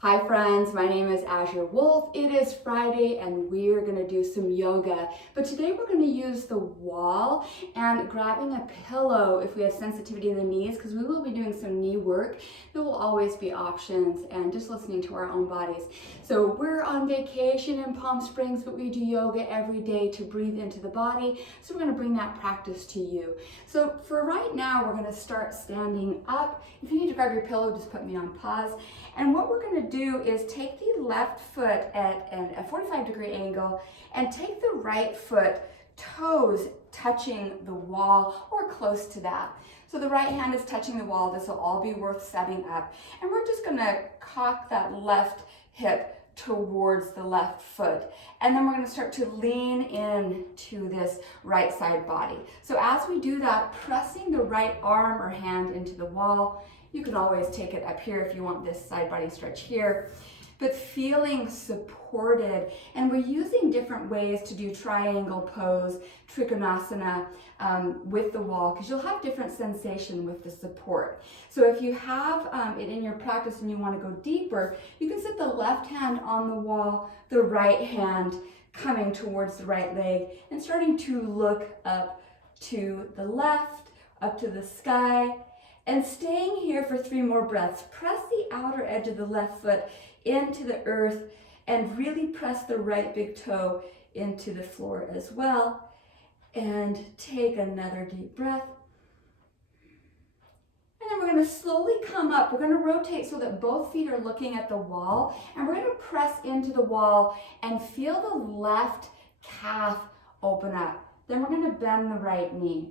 Hi friends, my name is Azure Wolf. It is Friday and we're going to do some yoga. But today we're going to use the wall and grabbing a pillow if we have sensitivity in the knees, because we will be doing some knee work. There will always be options, and just listening to our own bodies. So we're on vacation in Palm Springs, but we do yoga every day to breathe into the body. So we're going to bring that practice to you. So for right now, we're going to start standing up. If you need to grab your pillow, just put me on pause. And what we're going to do is take the left foot at a 45-degree angle and take the right foot toes touching the wall or close to that. So the right hand is touching the wall. This will all be worth setting up. And we're just going to cock that left hip towards the left foot. And then we're going to start to lean in to this right side body. So as we do that, pressing the right arm or hand into the wall. You can always take it up here if you want this side body stretch here, but feeling supported. And we're using different ways to do triangle pose, trikonasana with the wall, because you'll have different sensation with the support. So if you have it in your practice and you want to go deeper, you can sit the left hand on the wall, the right hand coming towards the right leg, and starting to look up to the left, up to the sky. And staying here for 3 more breaths. Press the outer edge of the left foot into the earth and really press the right big toe into the floor as well. And take another deep breath. And then we're going to slowly come up. We're going to rotate so that both feet are looking at the wall. And we're going to press into the wall and feel the left calf open up. Then we're going to bend the right knee.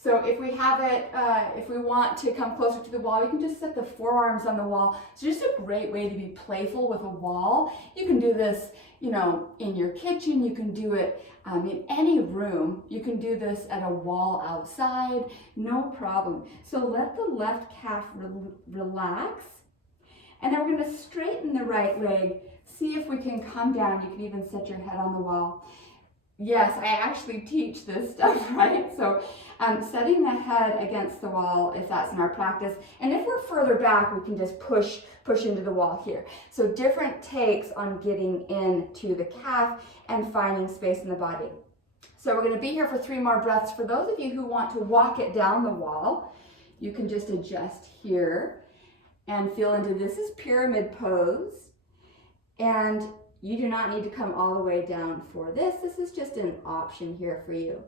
So if we have it, if we want to come closer to the wall, you can just set the forearms on the wall. It's just a great way to be playful with a wall. You can do this, in your kitchen. You can do it in any room. You can do this at a wall outside, no problem. So let the left calf relax. And then we're going to straighten the right leg. See if we can come down. You can even set your head on the wall. Yes, I actually teach this stuff, right? So setting the head against the wall, if that's in our practice. And if we're further back, we can just push into the wall here. So different takes on getting into the calf and finding space in the body. So we're going to be here for 3 more breaths. For those of you who want to walk it down the wall, you can just adjust here and feel into this is pyramid pose. And you do not need to come all the way down for this. This is just an option here for you.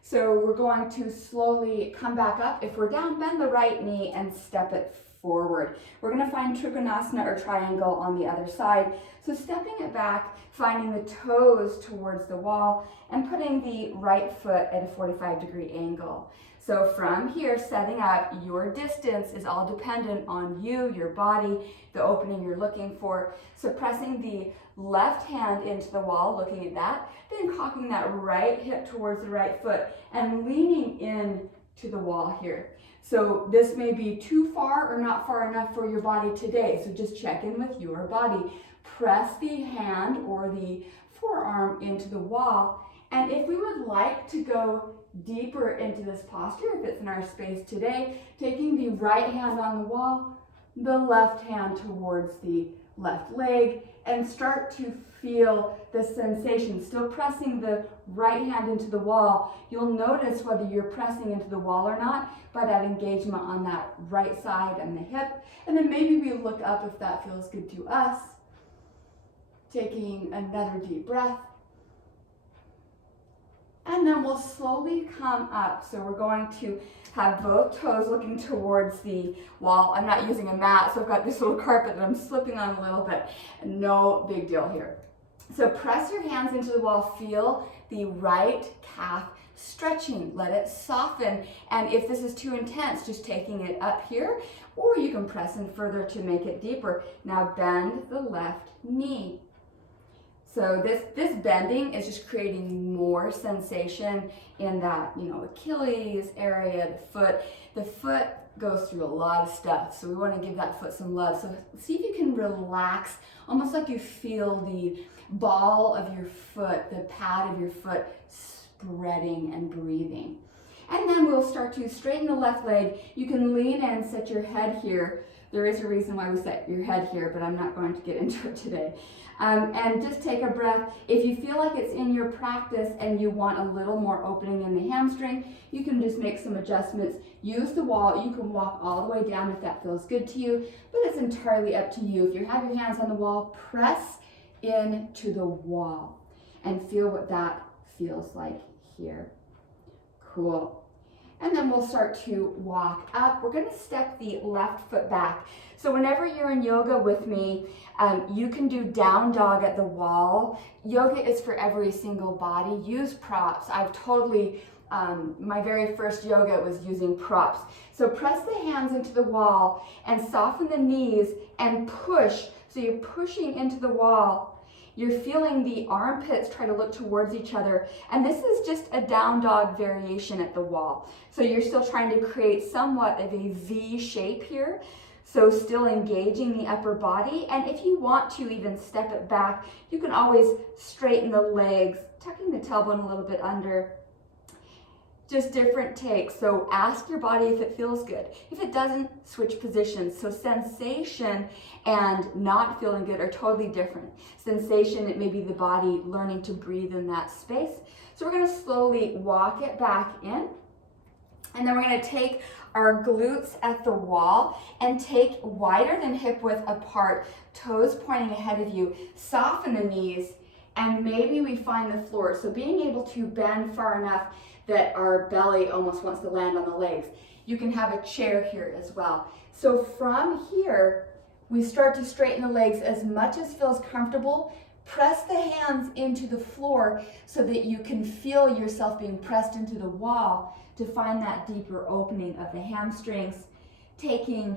So we're going to slowly come back up. If we're down, bend the right knee and step it forward. We're going to find trikonasana or triangle on the other side. So stepping it back, finding the toes towards the wall, and putting the right foot at a 45-degree angle. So from here, setting up, your distance is all dependent on you, your body, the opening you're looking for. So pressing the left hand into the wall, looking at that, then cocking that right hip towards the right foot and leaning in to the wall here. So this may be too far or not far enough for your body today. So just check in with your body. Press the hand or the forearm into the wall. And if we would like to go deeper into this posture, if it's in our space today, taking the right hand on the wall, the left hand towards the left leg, and start to feel the sensation. Still pressing the right hand into the wall. You'll notice whether you're pressing into the wall or not by that engagement on that right side and the hip. And then maybe we look up if that feels good to us. Taking another deep breath. And then we'll slowly come up. So we're going to have both toes looking towards the wall. I'm not using a mat, so I've got this little carpet that I'm slipping on a little bit. No big deal here. So press your hands into the wall. Feel the right calf stretching. Let it soften. And if this is too intense, just taking it up here, or you can press in further to make it deeper. Now bend the left knee. So this bending is just creating more sensation in that, Achilles area, the foot. The foot goes through a lot of stuff, so we want to give that foot some love. So see if you can relax, almost like you feel the ball of your foot, the pad of your foot spreading and breathing. And then we'll start to straighten the left leg. You can lean in, set your head here, There is a reason why we set your head here, but I'm not going to get into it today. And just take a breath. If you feel like it's in your practice and you want a little more opening in the hamstring, you can just make some adjustments. Use the wall. You can walk all the way down if that feels good to you, but it's entirely up to you. If you have your hands on the wall, press into the wall and feel what that feels like here. Cool. And then we'll start to walk up. We're going to step the left foot back. So whenever you're in yoga with me, you can do down dog at the wall. Yoga is for every single body. Use props. I've totally, my very first yoga was using props. So press the hands into the wall and soften the knees and push. So you're pushing into the wall. You're feeling the armpits try to look towards each other. And this is just a down dog variation at the wall. So you're still trying to create somewhat of a V shape here. So still engaging the upper body. And if you want to even step it back, you can always straighten the legs, tucking the tailbone a little bit under. Just different takes. So ask your body if it feels good. If it doesn't, switch positions. So sensation and not feeling good are totally different. Sensation, it may be the body learning to breathe in that space. So we're going to slowly walk it back in. And then we're going to take our glutes at the wall and take wider than hip width apart, toes pointing ahead of you. Soften the knees, and maybe we find the floor. So being able to bend far enough that our belly almost wants to land on the legs. You can have a chair here as well. So from here, we start to straighten the legs as much as feels comfortable. Press the hands into the floor so that you can feel yourself being pressed into the wall to find that deeper opening of the hamstrings. Taking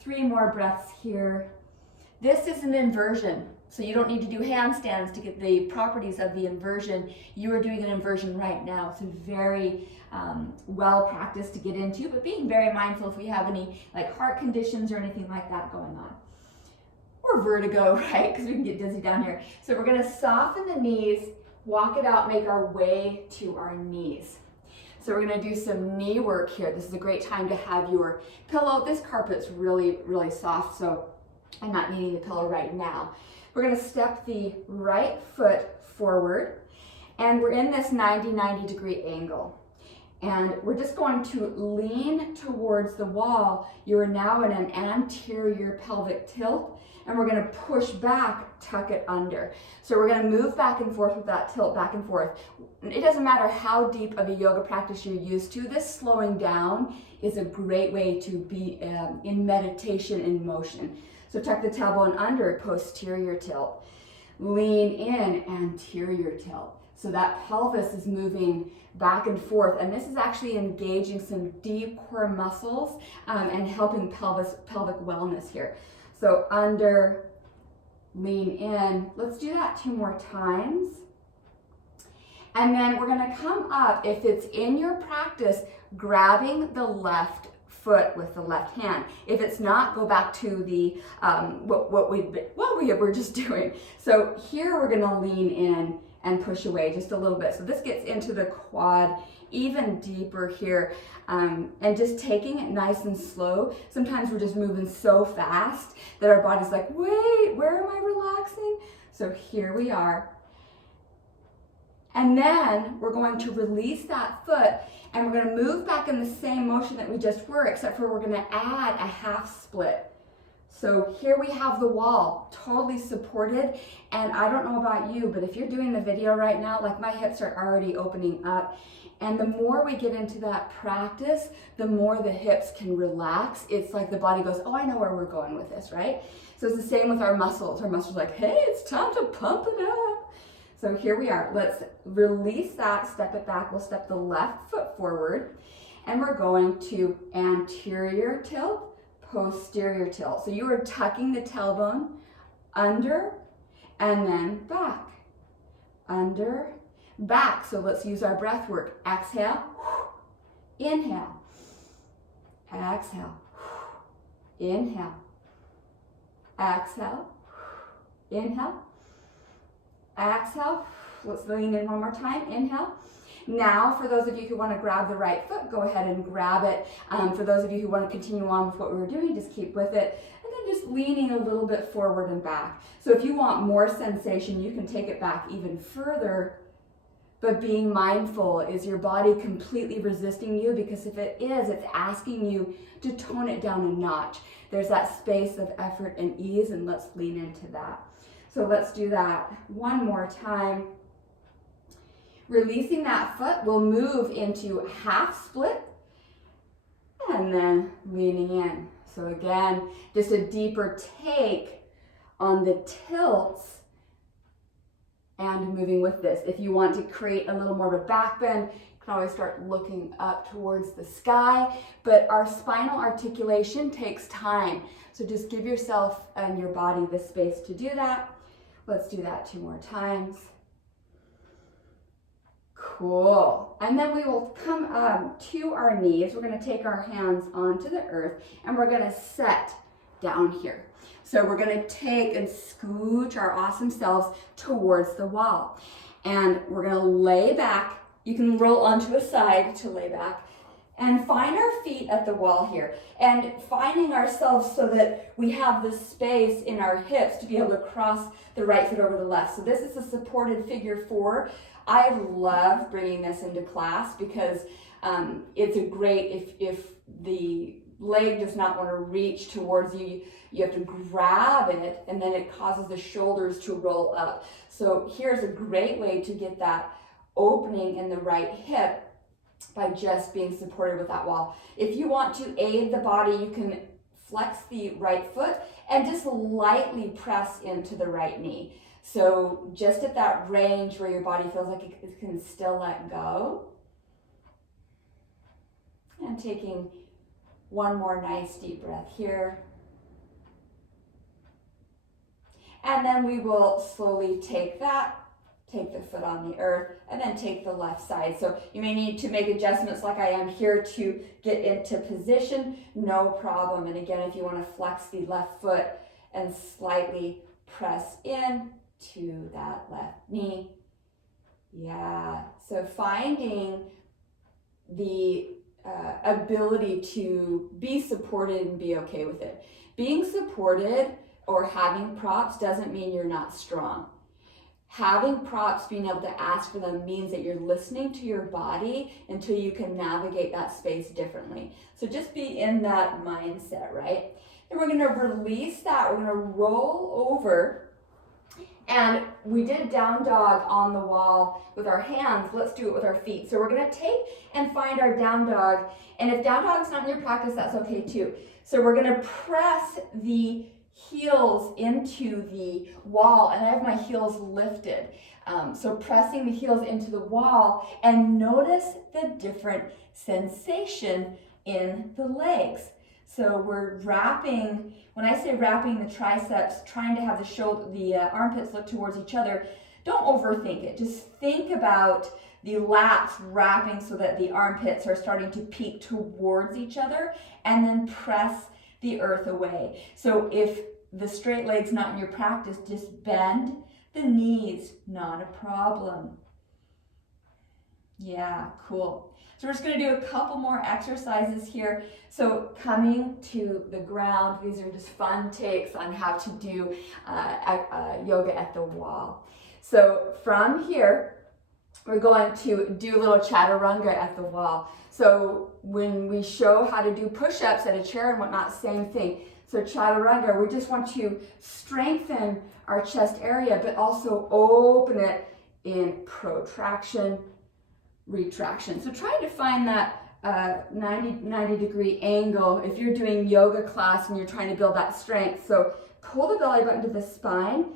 3 more breaths here. This is an inversion. So you don't need to do handstands to get the properties of the inversion. You are doing an inversion right now. It's very well practiced to get into, but being very mindful if we have any like heart conditions or anything like that going on. Or vertigo, right? Because we can get dizzy down here. So we're going to soften the knees, walk it out, make our way to our knees. So we're going to do some knee work here. This is a great time to have your pillow. This carpet's really, really soft, so I'm not needing the pillow right now. We're going to step the right foot forward, and we're in this 90 degree angle. And we're just going to lean towards the wall. You are now in an anterior pelvic tilt, and we're going to push back, tuck it under. So we're going to move back and forth with that tilt back and forth. It doesn't matter how deep of a yoga practice you're used to, this slowing down is a great way to be in meditation in motion. So tuck the tailbone under, posterior tilt. Lean in, anterior tilt. So that pelvis is moving back and forth, and this is actually engaging some deep core muscles and helping pelvic wellness here. So under, lean in. Let's do that 2 more times. And then we're going to come up, if it's in your practice, grabbing the left foot with the left hand. If it's not, go back to the what we were just doing. So here we're going to lean in and push away just a little bit. So this gets into the quad even deeper here, and just taking it nice and slow. Sometimes we're just moving so fast that our body's like, wait, where am I relaxing? So here we are. And then we're going to release that foot, and we're going to move back in the same motion that we just were, except for we're going to add a half split. So here we have the wall, totally supported. And I don't know about you, but if you're doing the video right now, like my hips are already opening up. And the more we get into that practice, the more the hips can relax. It's like the body goes, oh, I know where we're going with this, right? So it's the same with our muscles. Our muscles are like, hey, it's time to pump it up. So here we are. Let's release that, step it back. We'll step the left foot forward, and we're going to anterior tilt, posterior tilt. So you are tucking the tailbone under and then back, under, back. So let's use our breath work. Exhale, inhale, exhale, inhale, exhale, inhale, exhale. Let's lean in one more time. Inhale. Now, for those of you who want to grab the right foot, go ahead and grab it. For those of you who want to continue on with what we were doing, just keep with it. And then just leaning a little bit forward and back. So if you want more sensation, you can take it back even further. But being mindful, is your body completely resisting you? Because if it is, it's asking you to tone it down a notch. There's that space of effort and ease, and let's lean into that. So let's do that one more time. Releasing that foot, we'll move into half split and then leaning in. So again, just a deeper take on the tilts and moving with this. If you want to create a little more of a back bend, you can always start looking up towards the sky, but our spinal articulation takes time. So just give yourself and your body the space to do that. Let's do that 2 more times. Cool. And then we will come to our knees. We're going to take our hands onto the earth and we're going to set down here. So we're going to take and scooch our awesome selves towards the wall. And we're going to lay back. You can roll onto a side to lay back. And find our feet at the wall here. And finding ourselves so that we have the space in our hips to be able to cross the right foot over the left. So this is a supported figure 4. I love bringing this into class because it's a great, if the leg does not want to reach towards you, you have to grab it and then it causes the shoulders to roll up. So here's a great way to get that opening in the right hip by just being supported with that wall. If you want to aid the body, you can flex the right foot and just lightly press into the right knee. So just at that range where your body feels like it can still let go. And taking one more nice deep breath here. And then we will slowly take the foot on the earth, and then take the left side. So you may need to make adjustments like I am here to get into position, no problem. And again, if you want to flex the left foot and slightly press in to that left knee. Yeah, so finding the ability to be supported and be okay with it. Being supported or having props doesn't mean you're not strong. Having props, being able to ask for them, means that you're listening to your body until you can navigate that space differently. So just be in that mindset, right? And we're going to release that. We're going to roll over. And we did down dog on the wall with our hands. Let's do it with our feet. So we're going to take and find our down dog. And if down dog's not in your practice, that's okay too. So we're going to press the heels into the wall, and I have my heels lifted. So pressing the heels into the wall, and notice the different sensation in the legs. So we're wrapping, when I say wrapping the triceps, trying to have the armpits look towards each other, don't overthink it. Just think about the lats wrapping so that the armpits are starting to peek towards each other, and then press the earth away. So if the straight leg's not in your practice, just bend the knees, not a problem. Yeah, cool. So we're just going to do a couple more exercises here. So coming to the ground, these are just fun takes on how to do yoga at the wall. So from here, we're going to do a little chaturanga at the wall. So when we show how to do push-ups at a chair and whatnot, same thing. So chaturanga, we just want to strengthen our chest area, but also open it in protraction, retraction. So trying to find that 90 degree angle if you're doing yoga class and you're trying to build that strength. So pull the belly button to the spine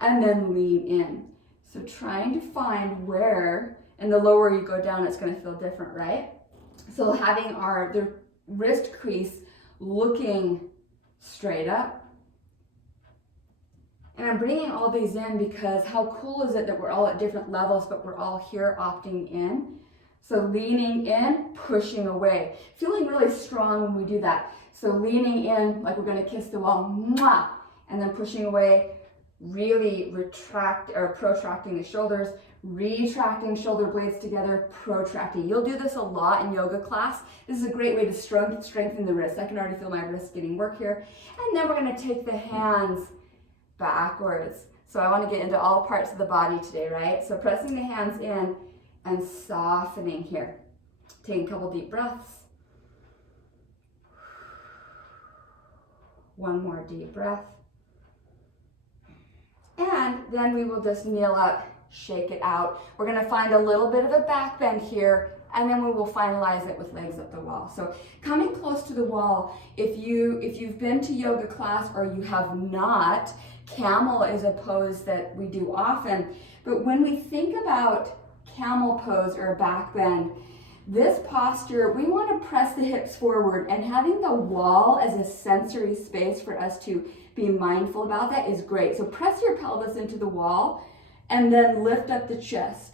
and then lean in. So trying to find where, and the lower you go down, it's going to feel different, right? So having the wrist crease looking straight up. And I'm bringing all these in because how cool is it that we're all at different levels, but we're all here opting in. So leaning in, pushing away. Feeling really strong when we do that. So leaning in like we're going to kiss the wall, mwah, and then pushing away, really protracting the shoulders, retracting shoulder blades together, protracting. You'll do this a lot in yoga class. This is a great way to strengthen the wrists. I can already feel my wrists getting work here. And then we're going to take the hands backwards. So I want to get into all parts of the body today, right? So pressing the hands in and softening here. Taking a couple deep breaths. One more deep breath. And then we will just kneel up, shake it out. We're going to find a little bit of a back bend here, and then we will finalize it with legs up the wall. So coming close to the wall, if you've been to yoga class or you have not, camel is a pose that we do often. But when we think about camel pose or a back bend, this posture, we want to press the hips forward, and having the wall as a sensory space for us to be mindful about that is great. So press your pelvis into the wall and then lift up the chest.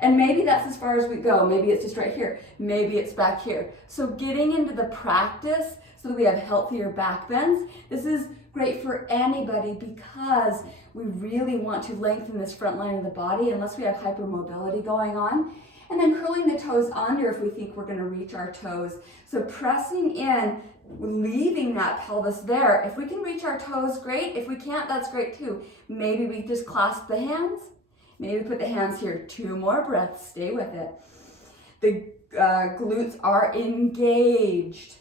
And maybe that's as far as we go. Maybe it's just right here. Maybe it's back here. So getting into the practice so that we have healthier back bends. This is great for anybody because we really want to lengthen this front line of the body unless we have hypermobility going on. And then curling the toes under if we think we're going to reach our toes. So pressing in, leaving that pelvis there. If we can reach our toes, great. If we can't, that's great too. Maybe we just clasp the hands. Maybe put the hands here. 2 more breaths. Stay with it. The glutes are engaged.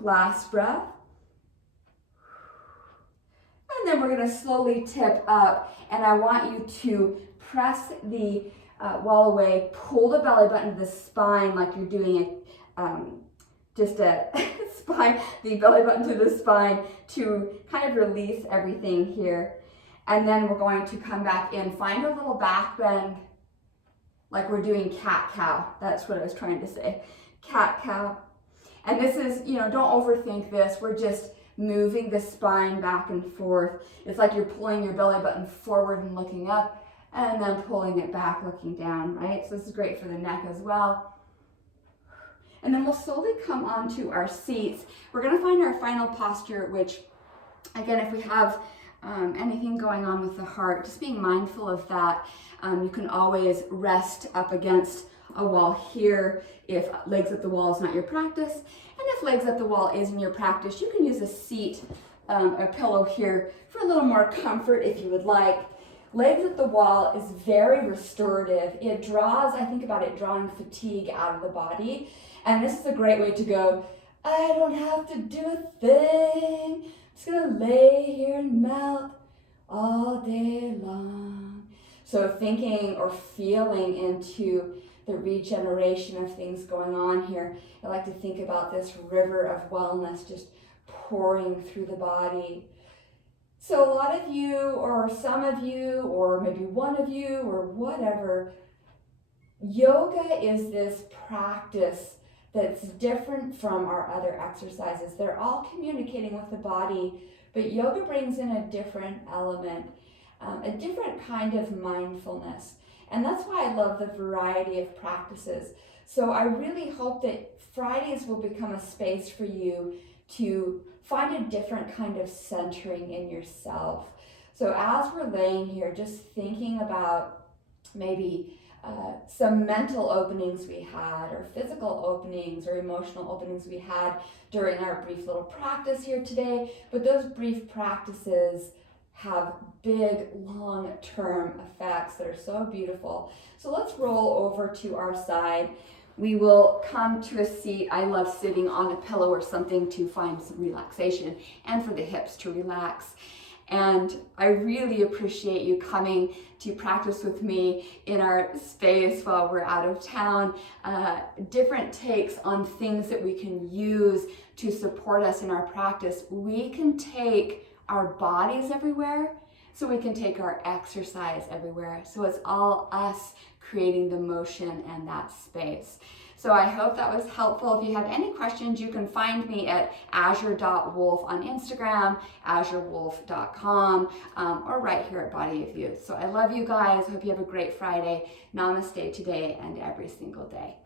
Last breath. And then we're going to slowly tip up. And I want you to press the wall away, pull the belly button to the spine like you're doing just a spine, the belly button to the spine to kind of release everything here. And then we're going to come back in, find a little back bend like we're doing cat-cow. That's what I was trying to say, cat-cow. And this is, don't overthink this. We're just moving the spine back and forth. It's like you're pulling your belly button forward and looking up, and then pulling it back, looking down, right? So this is great for the neck as well. And then we'll slowly come onto our seats. We're gonna find our final posture, which, again, if we have anything going on with the heart, just being mindful of that. You can always rest up against a wall here if legs at the wall is not your practice. And if legs at the wall is in your practice, you can use a seat, a pillow here for a little more comfort if you would like. Legs at the wall is very restorative. It draws, I think about it drawing fatigue out of the body. And this is a great way to go, I don't have to do a thing. I'm just gonna lay here and melt all day long. So thinking or feeling into the regeneration of things going on here. I like to think about this river of wellness just pouring through the body. So a lot of you, or some of you, or maybe one of you, or whatever, yoga is this practice that's different from our other exercises. They're all communicating with the body, but yoga brings in a different element, a different kind of mindfulness. And that's why I love the variety of practices. So I really hope that Fridays will become a space for you to find a different kind of centering in yourself. So as we're laying here, just thinking about maybe some mental openings we had, or physical openings, or emotional openings we had during our brief little practice here today. But those brief practices have big, long-term effects that are so beautiful. So let's roll over to our side. We will come to a seat. I love sitting on a pillow or something to find some relaxation and for the hips to relax. And I really appreciate you coming to practice with me in our space while we're out of town. Different takes on things that we can use to support us in our practice. We can take our bodies everywhere, so we can take our exercise everywhere. So it's all us creating the motion and that space. So I hope that was helpful. If you have any questions, you can find me at azure.wolf on Instagram, azurewolf.com, or right here at Body of Youth. So I love you guys. Hope you have a great Friday. Namaste today and every single day.